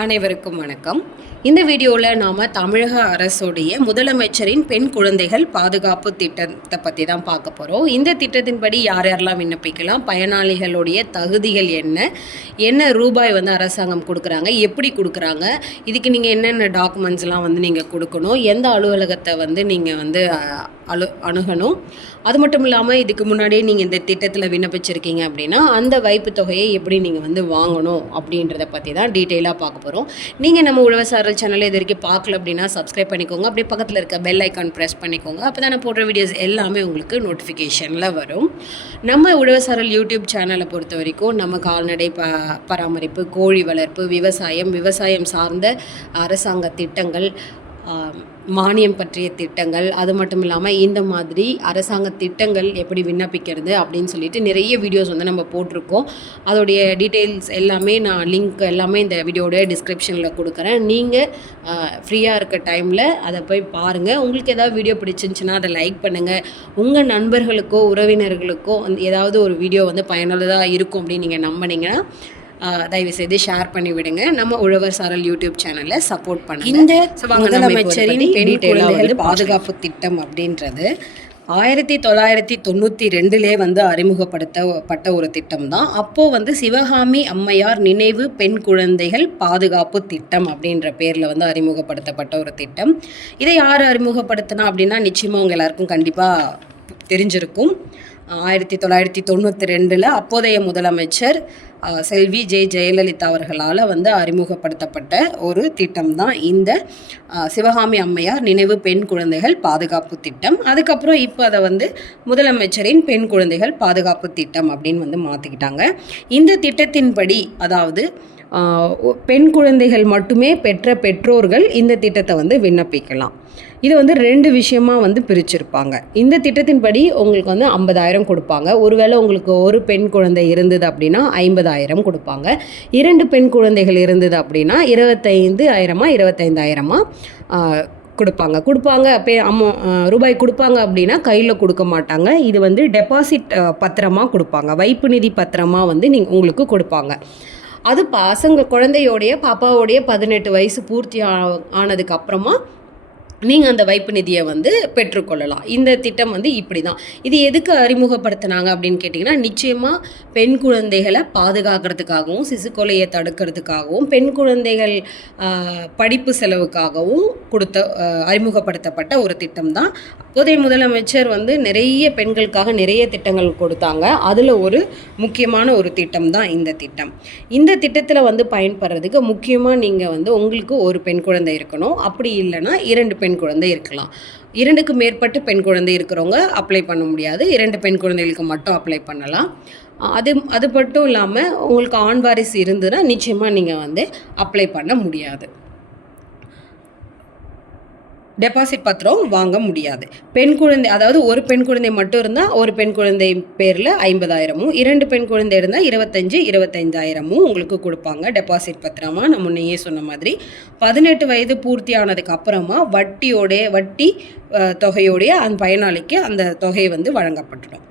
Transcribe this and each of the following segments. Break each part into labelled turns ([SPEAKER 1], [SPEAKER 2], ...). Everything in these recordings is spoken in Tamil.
[SPEAKER 1] அனைவருக்கும் வணக்கம். இந்த வீடியோவில் நாம் தமிழக அரசுடைய முதலமைச்சரின் பெண் குழந்தைகள் பாதுகாப்பு திட்டத்தை பற்றி தான் பார்க்க போகிறோம் இந்த திட்டத்தின்படி யார் யாரெல்லாம் விண்ணப்பிக்கலாம்? பயனாளிகளுடைய தகுதிகள் என்ன? என்ன ரூபாய் வந்து அரசாங்கம் கொடுக்குறாங்க? எப்படி கொடுக்குறாங்க? இதுக்கு நீங்கள் என்னென்ன டாக்குமெண்ட்ஸ்லாம் வந்து நீங்கள் கொடுக்கணும்? எந்த அலுவலகத்தை வந்து நீங்கள் வந்து அலு அணுகணும். அது மட்டும் இல்லாமல் இதுக்கு முன்னாடியே நீங்கள் இந்த திட்டத்தில் விண்ணப்பிச்சிருக்கீங்க அப்படின்னா அந்த வைப்பு தொகையை எப்படி நீங்கள் வந்து வாங்கணும் அப்படின்றத பற்றி தான் டீட்டெயிலாக பார்க்க போகிறோம் நீங்கள் நம்ம உழவசாரல் சேனலை இது வரைக்கும் பார்க்கல அப்படின்னா சப்ஸ்கிரைப் பண்ணிக்கோங்க. அப்படியே பக்கத்தில் இருக்க பெல் ஐக்கான் ப்ரெஸ் பண்ணிக்கோங்க. அப்போ தான் நான் போடுற வீடியோஸ் எல்லாமே உங்களுக்கு நோட்டிஃபிகேஷனில் வரும். நம்ம உழவசாரல் யூடியூப் சேனலை பொறுத்த வரைக்கும் நம்ம கால்நடை ப பராமரிப்பு கோழி வளர்ப்பு விவசாயம் விவசாயம் சார்ந்த அரசாங்க திட்டங்கள் மானியம் பற்றிய திட்டங்கள் அது மட்டும் இல்லாமல் இந்த மாதிரி அரசாங்க திட்டங்கள் எப்படி விண்ணப்பிக்கிறது அப்படின்னு சொல்லிட்டு நிறைய வீடியோஸ் வந்து நம்ம போட்டிருக்கோம். அதோடைய டீட்டெயில்ஸ் எல்லாமே நான் லிங்க் எல்லாமே இந்த வீடியோடைய டிஸ்கிரிப்ஷனில் கொடுக்குறேன். நீங்கள் ஃப்ரீயாக இருக்க டைமில் அதை போய் பாருங்கள் உங்களுக்கு ஏதாவது வீடியோ பிடிச்சிருந்துச்சுன்னா அதை லைக் பண்ணுங்கள் உங்கள் நண்பர்களுக்கோ உறவினர்களுக்கோ வந்து ஏதாவது ஒரு வீடியோ வந்து பயனுள்ளதாக இருக்கும் அப்படின்னு நீங்கள் நம்பினீங்கன்னா ஆஹ் தயவு செய்து ஷேர் பண்ணி விடுங்க. நம்ம உழவர் சாரல் யூடியூப் சேனலை சப்போர்ட் பண்ணுங்க. இந்த முதலமைச்சரின் குழந்தைகள் பாதுகாப்பு திட்டம் அப்படின்றது ஆயிரத்தி தொள்ளாயிரத்தி தொண்ணூற்றி ரெண்டுலே வந்து அறிமுகப்படுத்தப்பட்ட ஒரு திட்டம் தான் அப்போது வந்து சிவகாமி அம்மையார் நினைவு பெண் குழந்தைகள் பாதுகாப்பு திட்டம் அப்படின்ற பேரில் வந்து அறிமுகப்படுத்தப்பட்ட ஒரு திட்டம். இதை யார் அறிமுகப்படுத்தினா அப்படின்னா நிச்சயமாக உங்க எல்லாருக்கும் கண்டிப்பாக தெரிஞ்சிருக்கும். ஆயிரத்தி தொள்ளாயிரத்தி தொண்ணூற்றி ரெண்டில் அப்போதைய முதலமைச்சர் செல்வி ஜெ ஜெயலலிதா அவர்களால் வந்து அறிமுகப்படுத்தப்பட்ட ஒரு திட்டம் தான் இந்த சிவகாமி அம்மையார் நினைவு பெண் குழந்தைகள் பாதுகாப்பு திட்டம். அதுக்கப்புறம் இப்போ அதை வந்து முதலமைச்சரின் பெண் குழந்தைகள் பாதுகாப்பு திட்டம் அப்படின்னு வந்து மாற்றிக்கிட்டாங்க இந்த திட்டத்தின்படி அதாவது பெண் குழந்தைகள் மட்டுமே பெற்ற பெற்றோர்கள் இந்த திட்டத்தை வந்து விண்ணப்பிக்கலாம். இது வந்து ரெண்டு விஷயமா வந்து பிரிச்சிருப்பாங்க. இந்த திட்டத்தின்படி உங்களுக்கு வந்து ஐம்பதாயிரம் கொடுப்பாங்க. ஒருவேளை உங்களுக்கு ஒரு பெண் குழந்தை இருந்தது அப்படின்னா ஐம்பதாயிரம் கொடுப்பாங்க. இரண்டு பெண் குழந்தைகள் இருந்தது அப்படின்னா இருபத்தைந்து ஆயிரமா இருபத்தைந்தாயிரமா கொடுப்பாங்க. கொடுப்பாங்க பே அமௌ ரூபாய் கொடுப்பாங்க அப்படின்னா கையில் கொடுக்க மாட்டாங்க. இது வந்து டெபாசிட் பத்திரமாக கொடுப்பாங்க. வைப்பு நிதி பத்திரமாக வந்து நீங்கள் உங்களுக்கு கொடுப்பாங்க. அது பசங்க குழந்தையோடைய பாப்பாவோடைய பதினெட்டு வயசு பூர்த்தி ஆ- நீங்கள் அந்த வைப்பு நிதியை வந்து பெற்றுக்கொள்ளலாம். இந்த திட்டம் வந்து இப்படி தான் இது எதுக்கு அறிமுகப்படுத்தினாங்க அப்படின்னு கேட்டிங்கன்னா நிச்சயமாக பெண் குழந்தைகளை பாதுகாக்கிறதுக்காகவும் சிசு கொலையை தடுக்கிறதுக்காகவும் பெண் குழந்தைகள் படிப்பு செலவுக்காகவும் கொடுத்த அறிமுகப்படுத்தப்பட்ட ஒரு திட்டம் தான் அப்போதைய முதலமைச்சர் வந்து நிறைய பெண்களுக்காக நிறைய திட்டங்கள் கொடுத்தாங்க. அதில் ஒரு முக்கியமான ஒரு திட்டம் தான் இந்த திட்டம். இந்த திட்டத்தில் வந்து பயன்படுறதுக்கு முக்கியமாக நீங்கள் வந்து உங்களுக்கு ஒரு பெண் குழந்தை இருக்கணும். அப்படி இல்லைன்னா இரண்டு பெண் குழந்தை இருக்கலாம். இரண்டுக்கு மேற்பட்டு பெண் குழந்தை இருக்கிறவங்க அப்ளை பண்ண முடியாது. இரண்டு பெண் குழந்தைகளுக்கு மட்டும் அப்ளை பண்ணலாம். அது அது மட்டும் இல்லாமல் உங்களுக்கு ஆண் வாரிசு இருந்ததுன்னா நிச்சயமாக நீங்கள் வந்து அப்ளை பண்ண முடியாது. டெபாசிட் பத்திரம் வாங்க முடியாது. பெண் குழந்தை அதாவது ஒரு பெண் குழந்தை மட்டும் இருந்தால் ஒரு பெண் குழந்தை பேரில் ஐம்பதாயிரமும் இரண்டு பெண் குழந்தை இருந்தால் இருபத்தஞ்சு இருபத்தஞ்சாயிரமும் உங்களுக்கு கொடுப்பாங்க டெபாசிட் பத்திரமா. நான் முன்னையே சொன்ன மாதிரி பதினெட்டு வயது பூர்த்தி ஆனதுக்கு அப்புறமா வட்டியோடைய வட்டி தொகையோடைய அந்த பயனாளிக்கு அந்த தொகை வந்து வழங்கப்பட்டுடும்.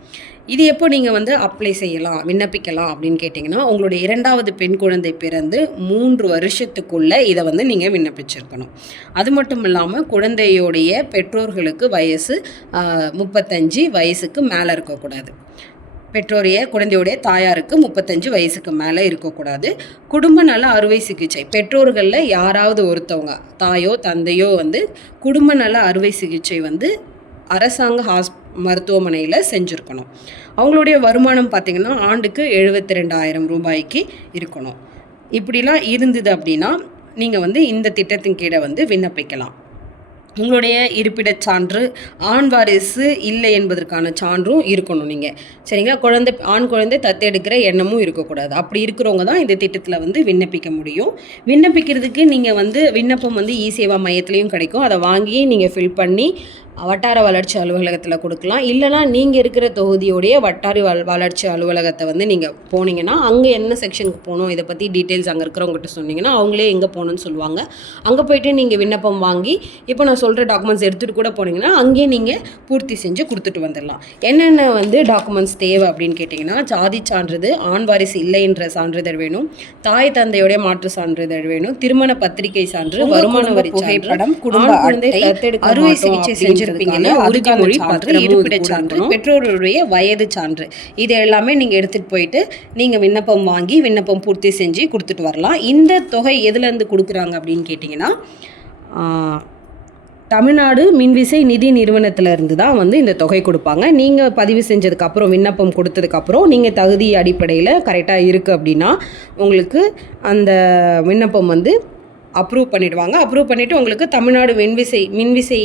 [SPEAKER 1] இது எப்போ நீங்கள் வந்து அப்ளை செய்யலாம் விண்ணப்பிக்கலாம் அப்படின்னு கேட்டிங்கன்னா உங்களுடைய இரண்டாவது பெண் குழந்தை பிறந்து மூன்று வருஷத்துக்குள்ளே இதை வந்து நீங்கள் விண்ணப்பிச்சிருக்கணும். அது மட்டும் இல்லாமல் குழந்தையோடைய பெற்றோர்களுக்கு வயசு முப்பத்தஞ்சு வயசுக்கு மேலே இருக்கக்கூடாது. பெற்றோரைய குழந்தையோடைய தாயாருக்கு முப்பத்தஞ்சு வயசுக்கு மேலே இருக்கக்கூடாது. குடும்ப நல அறுவை சிகிச்சை பெற்றோர்களில் யாராவது ஒருத்தவங்க தாயோ தந்தையோ வந்து குடும்ப நல அறுவை சிகிச்சை வந்து அரசாங்க ஹாஸ் மருத்துவமனையில் செஞ்சுருக்கணும். அவங்களுடைய வருமானம் பார்த்திங்கன்னா ஆண்டுக்கு எழுபத்தி ரெண்டாயிரம் ரூபாய்க்கு இருக்கணும். இப்படிலாம் இருந்தது அப்படின்னா நீங்கள் வந்து இந்த திட்டத்தின் கீழே வந்து விண்ணப்பிக்கலாம். உங்களுடைய இருப்பிடச் சான்று ஆண் வாரிசு இல்லை என்பதற்கான சான்றும் இருக்கணும் நீங்கள் சரிங்களா? குழந்தை ஆண் குழந்தை தத்தெடுக்கிற எண்ணமும் இருக்கக்கூடாது. அப்படி இருக்கிறவங்க தான் இந்த திட்டத்தில் வந்து விண்ணப்பிக்க முடியும். விண்ணப்பிக்கிறதுக்கு நீங்கள் வந்து விண்ணப்பம் வந்து இ சேவா மையத்துலேயும் கிடைக்கும். அதை வாங்கி நீங்கள் ஃபில் பண்ணி வட்டார வளர்ச்சி அலுவலகத்தில் கொடுக்கலாம். இல்லைனா நீங்கள் இருக்கிற தொகுதியோடைய வட்டார வள் வளர்ச்சி அலுவலகத்தை வந்து நீங்கள் போனீங்கன்னா அங்கே என்ன செக்ஷனுக்கு போகணும் இதை பற்றி டீட்டெயில்ஸ் அங்கே இருக்கிறவங்ககிட்ட சொன்னீங்கன்னா அவங்களே எங்கே போகணும்னு சொல்லுவாங்க. அங்கே போயிட்டு நீங்கள் விண்ணப்பம் வாங்கி இப்போ நான் சொல்கிற டாக்குமெண்ட்ஸ் எடுத்துகிட்டு கூட போனீங்கன்னா அங்கேயே நீங்கள் பூர்த்தி செஞ்சு கொடுத்துட்டு வந்துடலாம். என்னென்ன வந்து டாக்குமெண்ட்ஸ் தேவை அப்படின்னு கேட்டிங்கன்னா ஜாதி சான்றிதழ் ஆண் வாரிசு இல்லைன்ற சான்றிதழ் வேணும். தாய் தந்தையுடைய மாற்று சான்றிதழ் வேணும். திருமண பத்திரிகை சான்று வருமான வரி புகைப்படம் குடும்ப அட்டை அறுவை சிகிச்சை செஞ்சிருப்பீங்கன்னா உறுதிமொழி பத்திரம் இருப்பிடச் சான்று பெற்றோருடைய வயது சான்று. இது எல்லாமே நீங்கள் எடுத்துகிட்டு போயிட்டு நீங்கள் விண்ணப்பம் வாங்கி விண்ணப்பம் பூர்த்தி செஞ்சு கொடுத்துட்டு வரலாம். இந்த தொகை எதுலேருந்து கொடுக்குறாங்க அப்படின்னு கேட்டிங்கன்னா தமிழ்நாடு மின்விசை நிதி நிறுவனத்துல இருந்து தான் வந்து இந்த தொகை கொடுப்பாங்க. நீங்கள் பதிவு செஞ்சதுக்கப்புறம் விண்ணப்பம் கொடுத்ததுக்கப்புறம் நீங்கள் தகுதி அடிப்படையில் கரெக்டாக இருக்குது அப்படின்னா உங்களுக்கு அந்த விண்ணப்பம் வந்து அப்ரூவ் பண்ணிவிடுவாங்க அப்ரூவ் பண்ணிவிட்டு உங்களுக்கு தமிழ்நாடு மின்விசை மின்விசை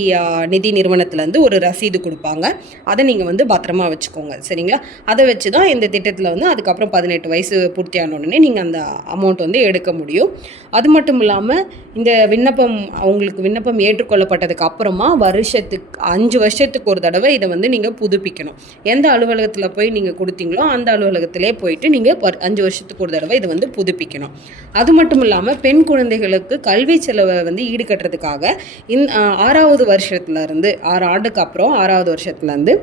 [SPEAKER 1] நிதி நிறுவனத்துலேருந்து ஒரு ரசீது கொடுப்பாங்க. அதை நீங்கள் வந்து பத்திரமா வச்சுக்கோங்க. சரிங்களா? அதை வச்சு தான் இந்த திட்டத்தில் வந்து அதுக்கப்புறம் பதினெட்டு வயசு பூர்த்தியான உடனே நீங்கள் அந்த அமௌண்ட் வந்து எடுக்க முடியும். அது மட்டும் இல்லாமல் இந்த விண்ணப்பம் அவங்களுக்கு விண்ணப்பம் ஏற்றுக்கொள்ளப்பட்டதுக்கு அப்புறமா வருஷத்துக்கு அஞ்சு வருஷத்துக்கு ஒரு தடவை இதை வந்து நீங்கள் புதுப்பிக்கணும். எந்த அலுவலகத்தில் போய் நீங்கள் கொடுத்தீங்களோ அந்த அலுவலகத்திலே போயிட்டு நீங்கள் அஞ்சு வருஷத்துக்கு ஒரு தடவை இதை வந்து புதுப்பிக்கணும். அது மட்டும் இல்லாமல் பெண் குழந்தைகளுக்கு கல்வி செலவை வந்து ஈடுகட்டுறதுக்காக இந் ஆறாவது வருஷத்துல இருந்து ஆறு ஆண்டுக்கு அப்புறம் ஆறாவது வருஷத்துலேருந்து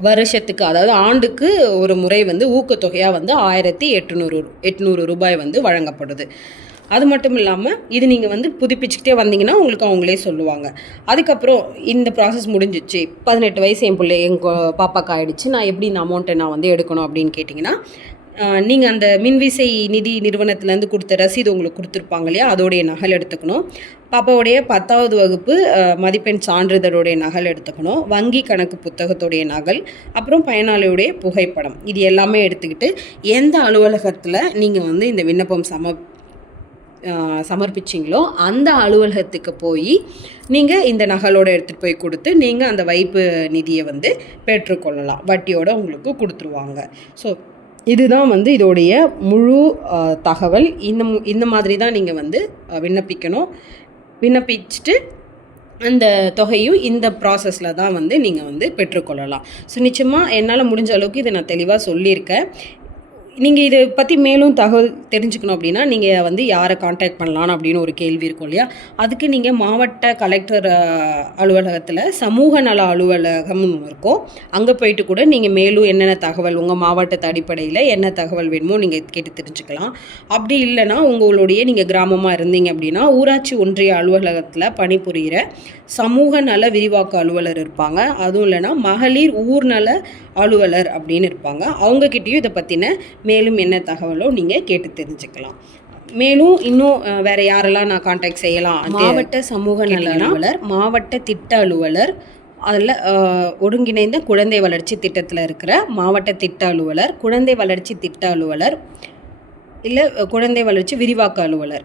[SPEAKER 1] வருஷத்துக்கு அதாவது ஆண்டுக்கு ஒரு முறை வந்து ஊக்கத்தொகையாக வந்து ஆயிரத்தி எட்நூறு எட்நூறு ரூபாய் வந்து வழங்கப்படுது. அது மட்டும் இல்லாமல் இது நீங்கள் வந்து புதுப்பிச்சுக்கிட்டே வந்தீங்கன்னா உங்களுக்கு அவங்களே சொல்லுவாங்க. அதுக்கப்புறம் இந்த ப்ராசஸ் முடிஞ்சிச்சு. பதினெட்டு வயசு என் பிள்ளை எங்கள் பாப்பாக்கு ஆகிடுச்சு நான் எப்படி இந்த அமௌண்ட்டை நான் வந்து எடுக்கணும் அப்படின்னு கேட்டிங்கன்னா நீங்கள் அந்த மின்விசை நிதி நிறுவனத்துலேருந்து கொடுத்த ரசீது உங்களுக்கு கொடுத்துருப்பாங்க இல்லையா? அதோடைய நகல் எடுத்துக்கணும். பாப்பாவுடைய பத்தாவது வகுப்பு மதிப்பெண் சான்றிதழுடைய நகல் எடுத்துக்கணும். வங்கி கணக்கு புத்தகத்துடைய நகல் அப்புறம் பயனாளியுடைய புகைப்படம். இது எல்லாமே எடுத்துக்கிட்டு எந்த அலுவலகத்தில் நீங்கள் வந்து இந்த விண்ணப்பம் சம சமர்ப்பிச்சிங்களோ அந்த அலுவலகத்துக்கு போய் நீங்கள் இந்த நகலோடு எடுத்துகிட்டு போய் கொடுத்து நீங்கள் அந்த வைப்பு நிதியை வந்து பெற்றுக்கொள்ளலாம். வட்டியோடு உங்களுக்கு கொடுத்துருவாங்க. ஸோ இதுதான் வந்து இதோடைய முழு தகவல். இந்த இந்த மாதிரி தான் நீங்கள் வந்து விண்ணப்பிக்கணும். விண்ணப்பிச்சுட்டு அந்த தொகையும் இந்த ப்ராசஸில் தான் வந்து நீங்கள் வந்து பெற்றுக்கொள்ளலாம். ஸோ நிச்சயமாக என்னால் முடிஞ்ச அளவுக்கு இதை நான் தெளிவாக சொல்லியிருக்கேன். நீங்கள் இதை பற்றி மேலும் தகவல் தெரிஞ்சுக்கணும் அப்படின்னா நீங்கள் வந்து யாரை காண்டாக்ட் பண்ணலாம் அப்படின்னு ஒரு கேள்வி இருக்கும் இல்லையா? அதுக்கு நீங்கள் மாவட்ட கலெக்டர் அலுவலகத்தில் சமூக நல அலுவலகம்னு இருக்கும். அங்கே போயிட்டு கூட நீங்கள் மேலும் என்னென்ன தகவல் உங்கள் மாவட்டத்து அடிப்படையில் என்ன தகவல் வேணுமோ நீங்கள் கேட்டு தெரிஞ்சுக்கலாம். அப்படி இல்லைன்னா உங்களுடைய நீங்கள் கிராமமாக இருந்தீங்க அப்படின்னா ஊராட்சி ஒன்றிய அலுவலகத்தில் பணிபுரிகிற சமூக நல விரிவாக்க அலுவலர் இருப்பாங்க. அதுவும் இல்லைன்னா மகளிர் ஊர்நல அலுவலர் அப்படின்னு இருப்பாங்க. அவங்கக்கிட்டேயும் இதை பற்றின மேலும் என்ன தகவலோ நீங்கள் கேட்டு தெரிஞ்சுக்கலாம். மேலும் இன்னும் வேற யாரெல்லாம் நான் காண்டாக்ட் செய்யலாம் மாவட்ட சமூக நல அலுவலர் மாவட்ட திட்ட அலுவலர் அதில் ஒருங்கிணைந்த குழந்தை வளர்ச்சி திட்டத்தில் இருக்கிற மாவட்ட திட்ட அலுவலர் குழந்தை வளர்ச்சி திட்ட அலுவலர் இல்லை குழந்தை வளர்ச்சி விரிவாக்க அலுவலர்.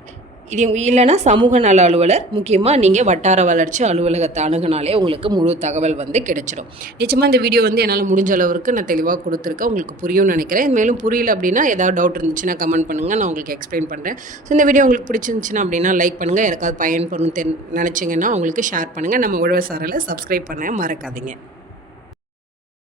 [SPEAKER 1] இது இல்லைன்னா சமூக நல அலுவலர் முக்கியமாக நீங்கள் வட்டார வளர்ச்சி அலுவலகத்தை அணுகுனாலே உங்களுக்கு முழு தகவல் வந்து கிடைச்சிடும் நிச்சயமாக இந்த வீடியோ வந்து என்னால் முடிஞ்ச அளவுக்கு நான் தெளிவாக கொடுத்துருக்கேன். உங்களுக்கு புரியும்னு நினைக்கிறேன். மேலும் புரியல அப்படின்னா ஏதாவது டவுட் இருந்துச்சுன்னா கமெண்ட் பண்ணுங்கள் நான் உங்களுக்கு எக்ஸ்பிளைன் பண்ணுறேன் ஸோ இந்த வீடியோ உங்களுக்கு பிடிச்சிருந்துச்சுன்னா அப்படின்னா லைக் பண்ணுங்கள் யாருக்காவது பயன்படும் தென் நினச்சிங்கன்னா உங்களுக்கு ஷேர் பண்ணுங்கள் நம்ம உழவசாரில் சப்ஸ்கிரைப் பண்ண மறக்காதீங்க.